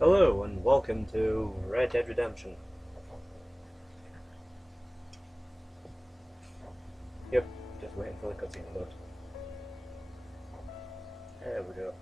Hello and welcome to Red Dead Redemption. Yep, just waiting for the cutscene to load. There we go.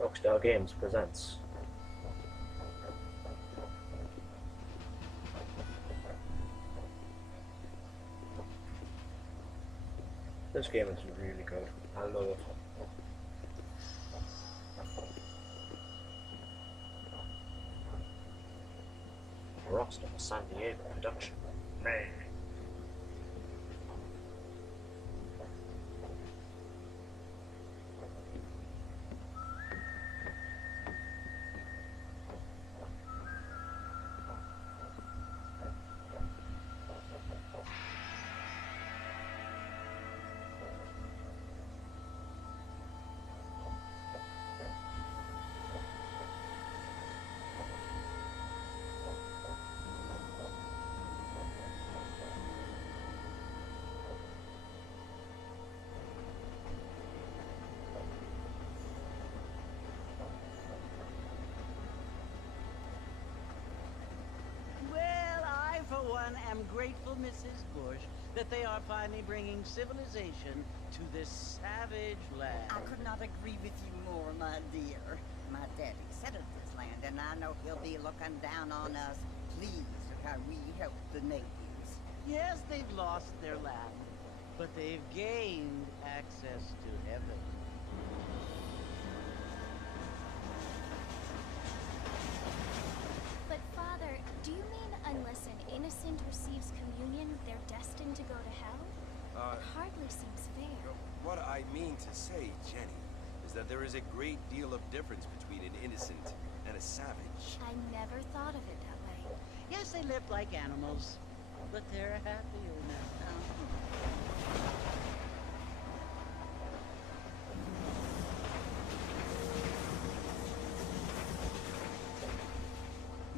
Rockstar Games presents. This game is really good. I love it. Rockstar San Diego production. Man. I'm grateful, Mrs. Bush, that they are finally bringing civilization to this savage land. I could not agree with you more, my dear. My daddy settled this land, and I know he'll be looking down on us, pleased with how we help the natives. Yes, they've lost their land, but they've gained access to heaven. But Father, do you mean unless an innocent receives communion, they're destined to go to hell? It hardly seems fair. What I mean to say, Jenny, is that there is a great deal of difference between an innocent and a savage. I never thought of it that way. Yes, they lived like animals, but they're happier now.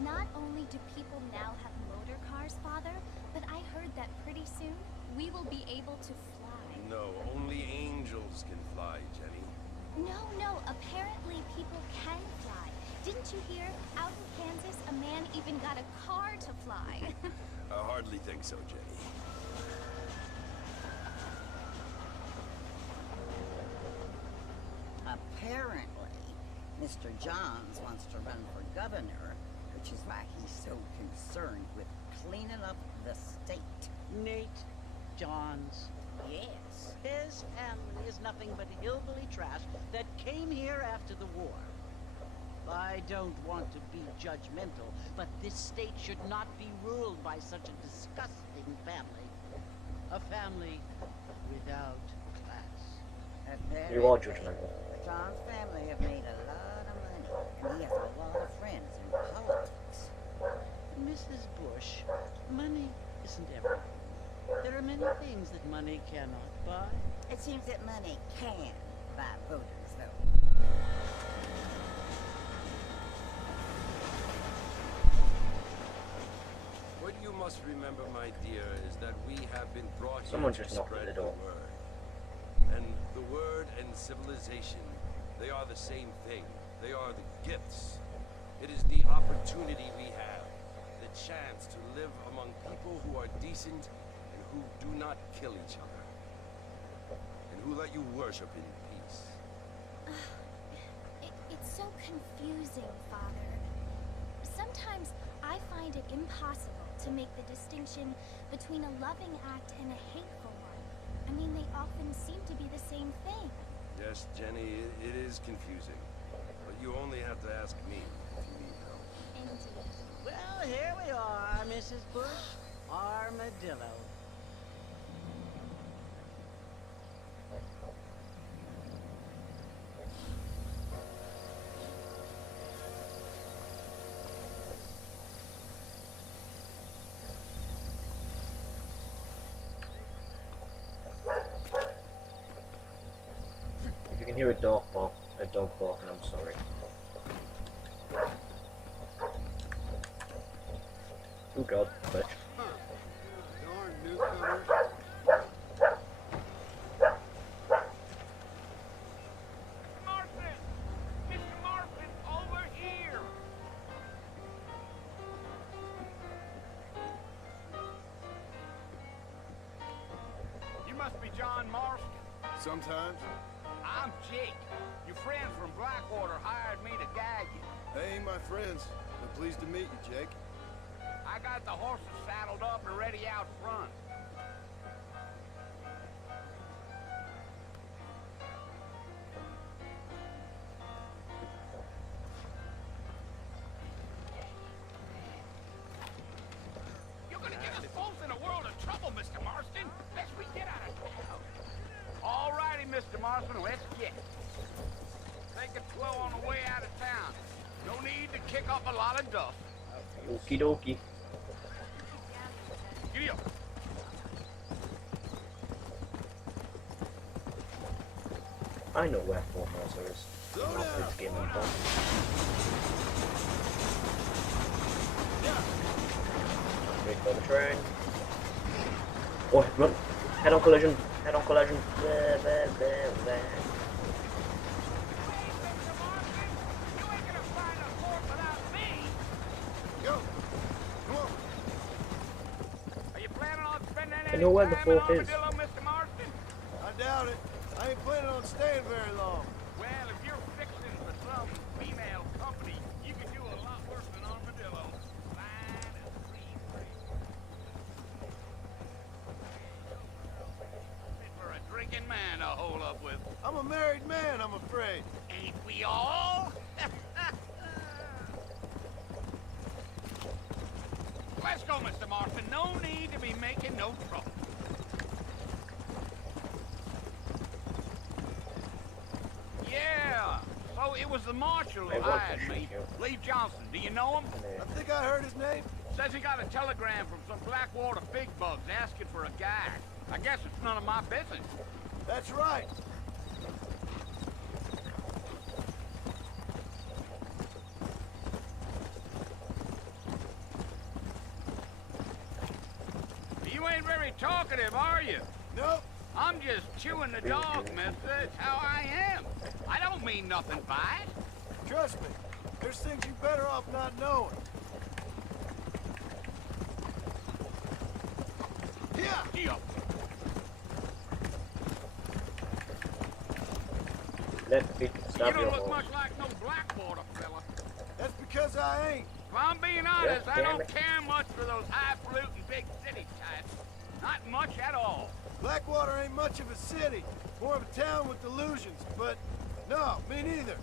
Not only do people now have motor cars, Father, but I heard that pretty soon we will be able to fly. No, only angels can fly, Jenny. No, apparently people can fly. Didn't you hear? Out in Kansas, a man even got a car to fly. I hardly think so, Jenny. Apparently, Mr. Johns wants to run for governor, which is why he's so concerned with cleaning up the state. Nate Johns. Yes. His family is nothing but hillbilly trash that came here after the war. I don't want to be judgmental, but this state should not be ruled by such a disgusting family. A family without class. You are judgmental. John's family have made a lot of money, and he has a lot of friends in politics. Mrs. Bush, money isn't everything. There are many things that money cannot buy. It seems that money can buy voters, though. What you must remember, my dear, is that we have been brought Someone here to just knocked at spread the the door. word. And the word and civilization, they are the same thing. They are the gifts. It is the opportunity we have, the chance to live among people who are decent and who do not kill each other, and who let you worship in peace. It's so confusing, Father. Sometimes I find find it impossible to make the distinction between a loving act and a hateful one. I mean, they often seem to be the same thing. Yes, Jenny, it is confusing. But you only have to ask me if you need help. Indeed. Well, here we are, Mrs. Bush. Armadillo. If you can hear a dog barking, I'm sorry. Oh god, bitch. Darn newcomers. Martin! Mr. Martin, over here! You must be John Marston. Sometimes. I'm Jake. Your friends from Blackwater hired me to guide you. They ain't my friends, but pleased to meet you, Jake. I got the horses saddled up and ready out front. You're gonna get us both in a world of trouble, Mr. Marston. Let's we get out of town. All righty, Mr. Marston, let's get it. Take it slow on the way out of town. No need to kick up a lot of dust. Okie dokie. Giddy up. I know where Fort Mercer is. Slow Not down. this game and fun. Wait for the train. Oh, run! Head on collision! Head on collision! There, there, there, there. Go. Come on. Are you planning on spending I any know where the time in fort is. Armadillo, Mr. Marston? I doubt it. I ain't planning on staying very long. Well, if you're fixing for some female company, you can do a lot worse than Armadillo. Fine and free. Fit for a drinking man to hold up with. I'm a married man, I'm afraid. Ain't we all? Let's go, Mr. Marston. No need to be making no trouble. Yeah. So it was the marshal I who want to hired shoot me. you. Lee Johnson. Do you know him? I think I heard his name. Says he got a telegram from some Blackwater big bugs asking for a guide. I guess it's none of my business. That's right. You ain't very talkative, are you? Nope. I'm just chewing the dog, mister. That's how I am. I don't mean nothing by it. Trust me. There's things you better off not knowing. Yeah. Deal. Let me You stab your don't look horse. much like no Blackwater fella. That's because I ain't. If I'm being honest, I damn don't it. care much for those highfalutin big city types. Not much at all. Blackwater ain't much of a city. More of a town with delusions, but no, me neither.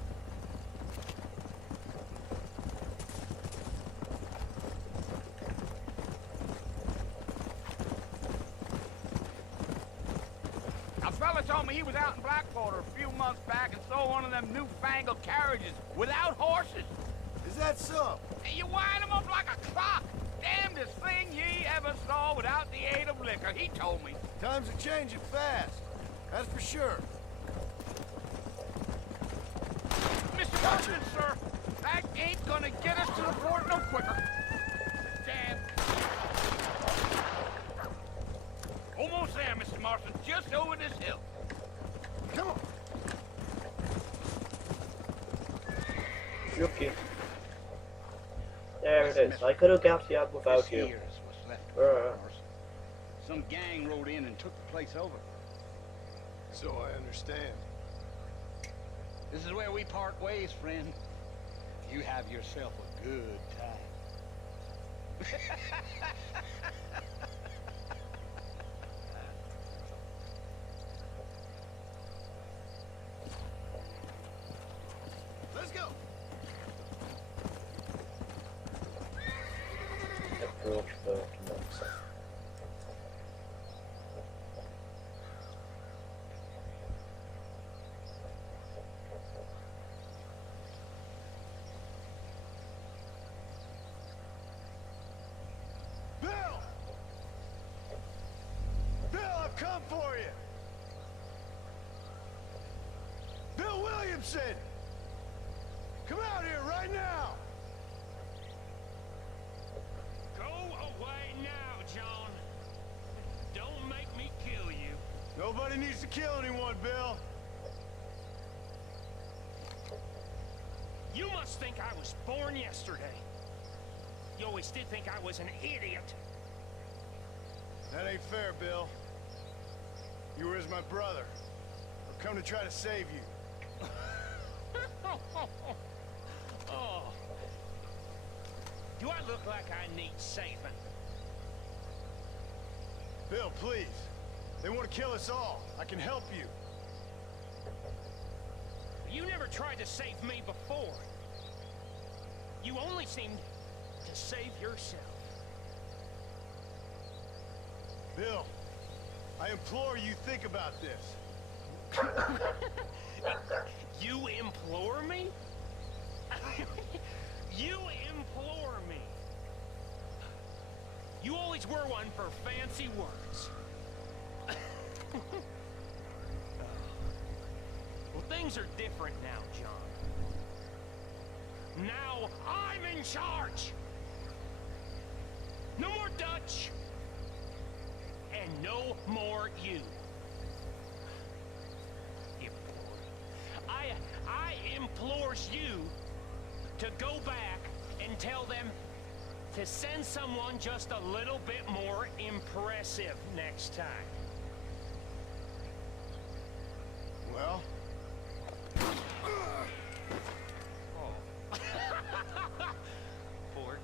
A fella told me he was out in Blackwater a few months back and saw one of them newfangled carriages without horses. Is that so? And you wind 'em up like a clock. Damnedest thing ye ever saw without the aid of liquor, he told me. Times are changing fast. That's for sure. Mr. Marston, sir, that ain't gonna get us to the port no quicker. Damn. Almost there, Mr. Marston. Just over this hill. Come on. Okay. There it is. I could have got you without This you. here is what's left of Uh. the horse. Some gang rode in and took the place over. So I understand. This is where we part ways, friend. You have yourself a good time. Let's go. Approach the monster. Bill! Bill, I've come for you! Bill Williamson! Come out here right now! Go away now, John. Don't make me kill you. Nobody needs to kill anyone, Bill. You must think I was born yesterday. You always did think I was an idiot. That ain't fair, Bill. You were as my brother. I've come to try to save you. Oh. Do I look like I need saving? Bill, please. They want to kill us all. I can help you. You never tried to save me before. You only seemed to save yourself. Bill, I implore you, think about this. You implore me? You implore me. You always were one for fancy words. Well, things are different now, John. Now I'm in charge. No more Dutch. And no more you. I implores you to go back and tell them to send someone just a little bit more impressive next time. Well? Oh. Poor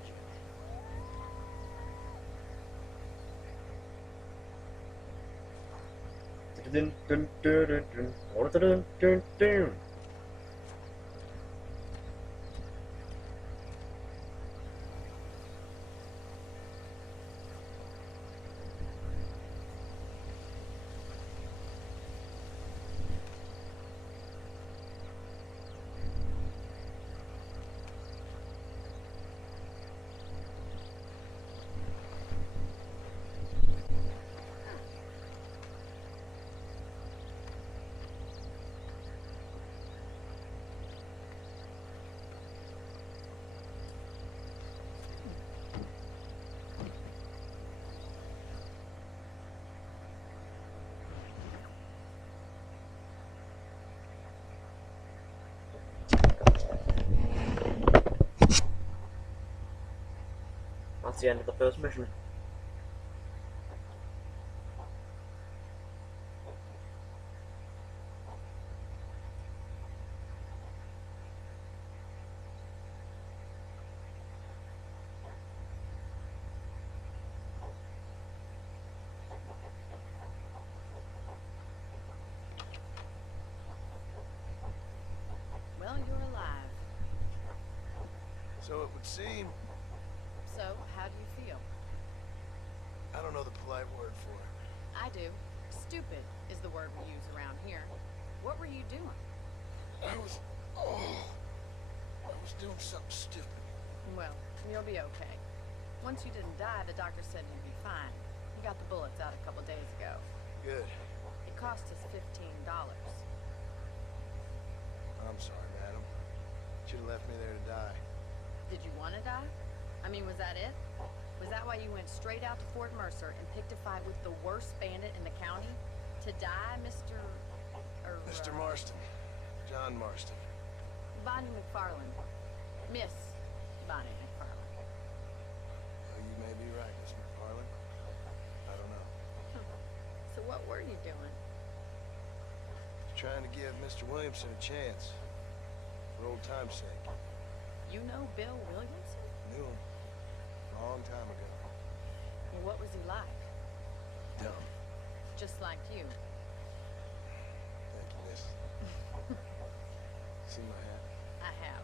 kid. Dun, dun, dun, dun, dun. Dun, dun, dun. That's the end of the first mission. Well, you're alive. So it would seem. So, how do you feel? I don't know the polite word for it. I do. Stupid is the word we use around here. What were you doing? I was doing something stupid. Well, you'll be okay. Once you didn't die, the doctor said you'd be fine. You got the bullets out a couple days ago. Good. It cost us $15. I'm sorry, madam. Should have left me there to die. Did you want to die? I mean, was that it? Was that why you went straight out to Fort Mercer and picked a fight with the worst bandit in the county? To die, Mr. Mr. Marston. John Marston. Bonnie McFarland. Miss Bonnie McFarland. Well, you may be right, Miss McFarland. I don't know. So what were you doing? Trying to give Mr. Williamson a chance. For old time's sake. You know Bill Williamson? Knew him. Long time ago. life. Dumb. Just like you. Thank you, miss. See my hat? I have.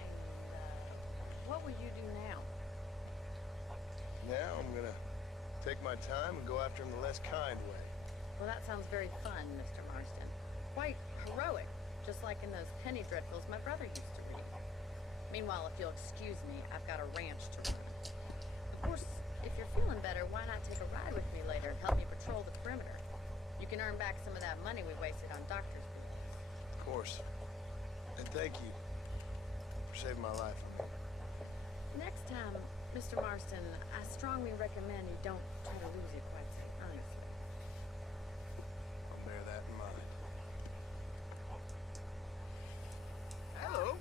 And, what will you do now? Now I'm gonna take my time and go after him the less kind way. Well, that sounds very fun, Mr. Marston. Quite heroic, just like in those penny dreadfuls my brother used to read. Meanwhile, if you'll excuse me, I've got a ranch to run. Of course, if you're feeling better, why not take a ride with me later and help me patrol the perimeter? You can earn back some of that money we wasted on doctor's bills. Of course. And thank you for saving my life. Next time, Mr. Marston, I strongly recommend you don't try to lose it quite so earnestly. I'll bear that in mind. Hello.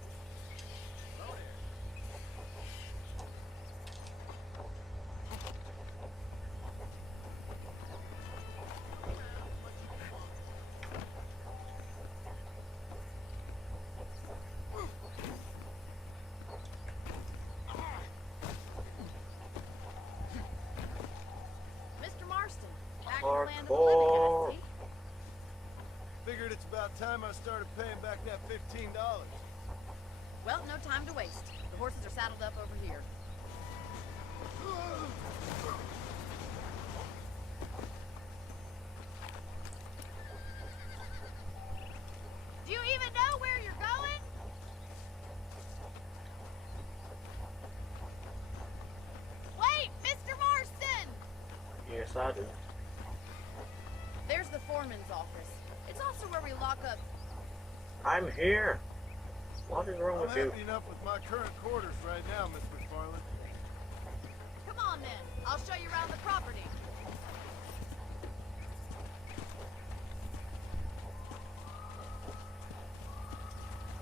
Mr. Marston, back in the land of the Hardcore. living, I see. Figured it's about time I started paying back that $15. Well, no time to waste. The horses are saddled up over here. Do you even know where you're going? Wait, Mr. Marston! Yes, I do. There's the foreman's office. It's also where we lock up. I'm here. What is wrong I'm with you? happy enough with my current quarters right now, Miss McFarland. Come on then. I'll show you around the property.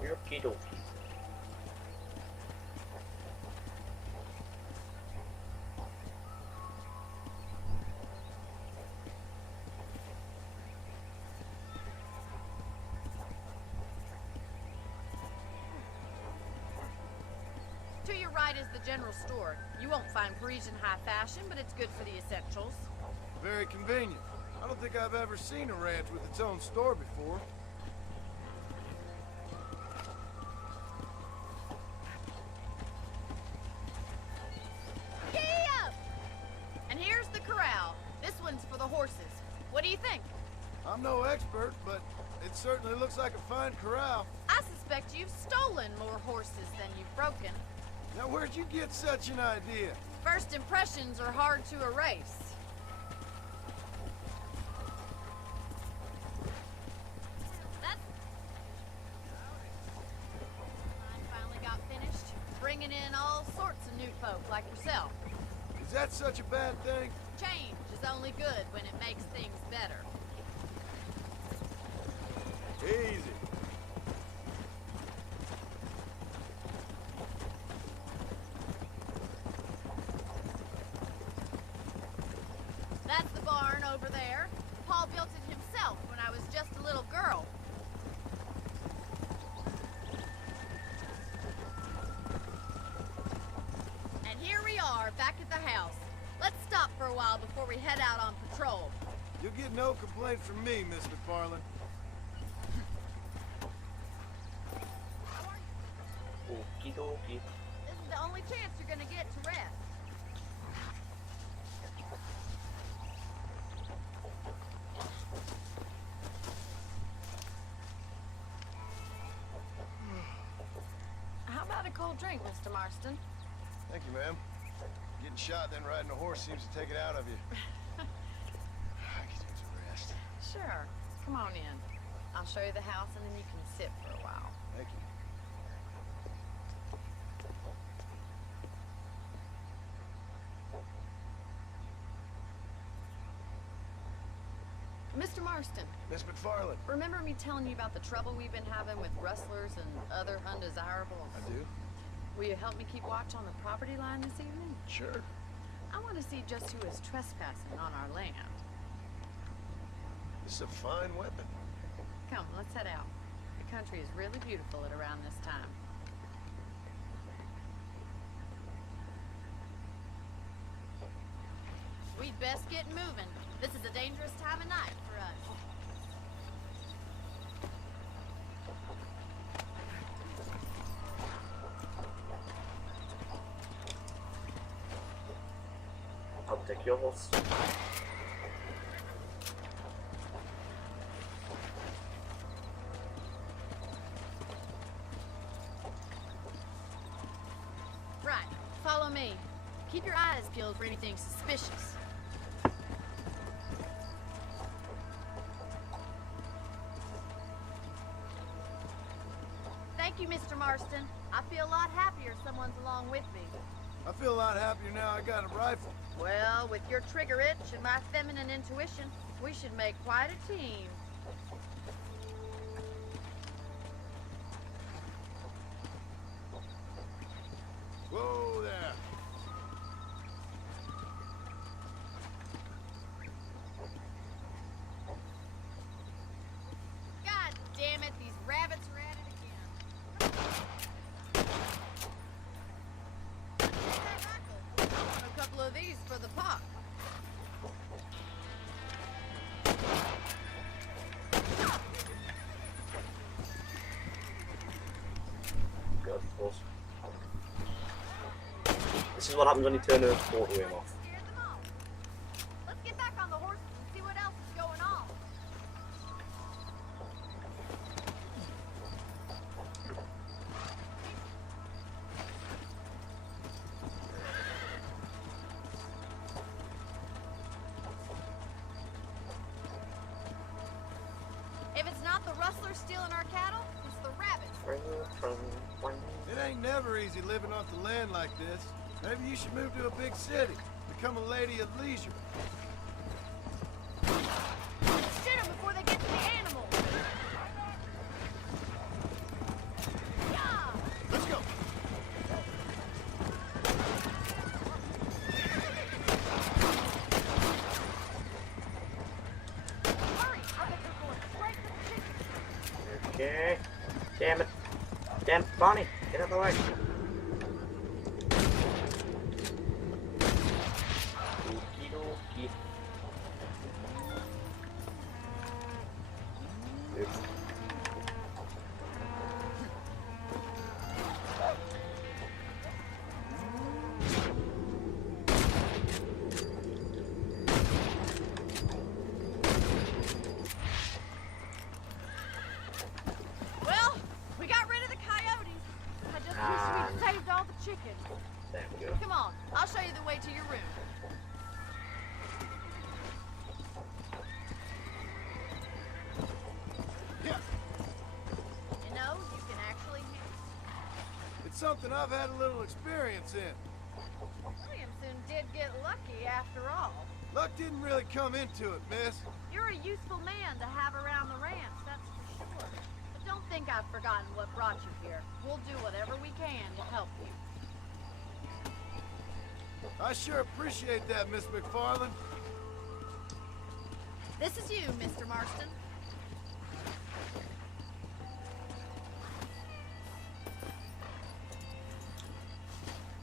Okie dokie. To your right is the general store. You won't find Parisian high fashion, but it's good for the essentials. Very convenient. I don't think I've ever seen a ranch with its own store before. Giddy up! And here's the corral. This one's for the horses. What do you think? I'm no expert, but it certainly looks like a fine corral. I suspect you've stolen more horses than you've broken. Now, where'd you get such an idea? First impressions are hard to erase. That's... Mine finally got finished, bringing in all sorts of new folk like yourself. Is that such a bad thing? Change is only good when it makes things better. Easy. That's the barn over there. Paul built it himself when I was just a little girl. And here we are, back at the house. Let's stop for a while before we head out on patrol. You'll get no complaint from me, Miss McFarland. Okie dokie. This is the only chance you're gonna get to rest. How about a cold drink, Mr. Marston? Thank you, ma'am. Getting shot, then riding a horse seems to take it out of you. I could use a rest. Sure. Come on in. I'll show you the house and then you can sit for a while. Thank you. Mr. Marston, Miss McFarland. remember me telling you about the trouble we've been having with rustlers and other undesirables? I do? Will you help me keep watch on the property line this evening? Sure. I want to see just who is trespassing on our land. This is a fine weapon. Come, let's head out. The country is really beautiful at around this time. You'd best get moving. This is a dangerous time of night for us. I'll take your horse. Right, follow me. Keep your eyes peeled for anything suspicious. Thank you, Mr. Marston. I feel a lot happier someone's along with me. I feel a lot happier now I got a rifle. Well, with your trigger itch and my feminine intuition, we should make quite a team. Whoa there. God damn it, these rabbits are at it again. Hey, Michael, I want a couple of these for the pot. Good, horse. This is what happens when you turn a quarter wheel off. Scared them all. Let's get back on the horses and see what else is going on. If it's not the rustlers stealing our cattle, it's the rabbits. It ain't never easy living off the land like this. Maybe you should move to a big city. Become a lady of leisure. Shoot them before they get to the animals. Yeah! Let's go. Hurry! I bet they're going straight for the chicken. Okay. Damn it. Damn it, Bonnie. Get out of the way. Okie dokie. Oops. Well, we got rid of the coyotes. I just wish we'd saved all the chickens. There we go. Come on, I'll show you the way to your room. Yeah, You know, you can actually hear. it's something I've had a little experience in. Williamson did get lucky after all. Luck didn't really come into it, miss. You're a useful man to have around the ranch, that's for sure. But don't think I've forgotten what brought you here. We'll do whatever we can to help you. I sure appreciate that, Miss McFarland. This is you, Mr. Marston.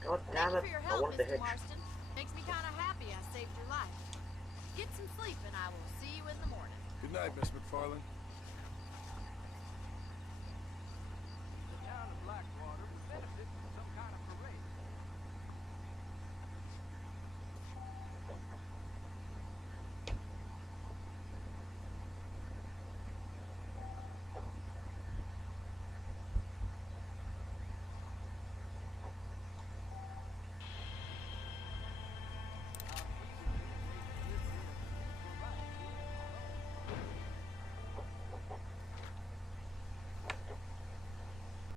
God Thank damn you it. for your I help, wanted to Mr. hitch. Marston. Makes me kind of happy I saved your life. Get some sleep and I will see you in the morning. Good night, Miss McFarland.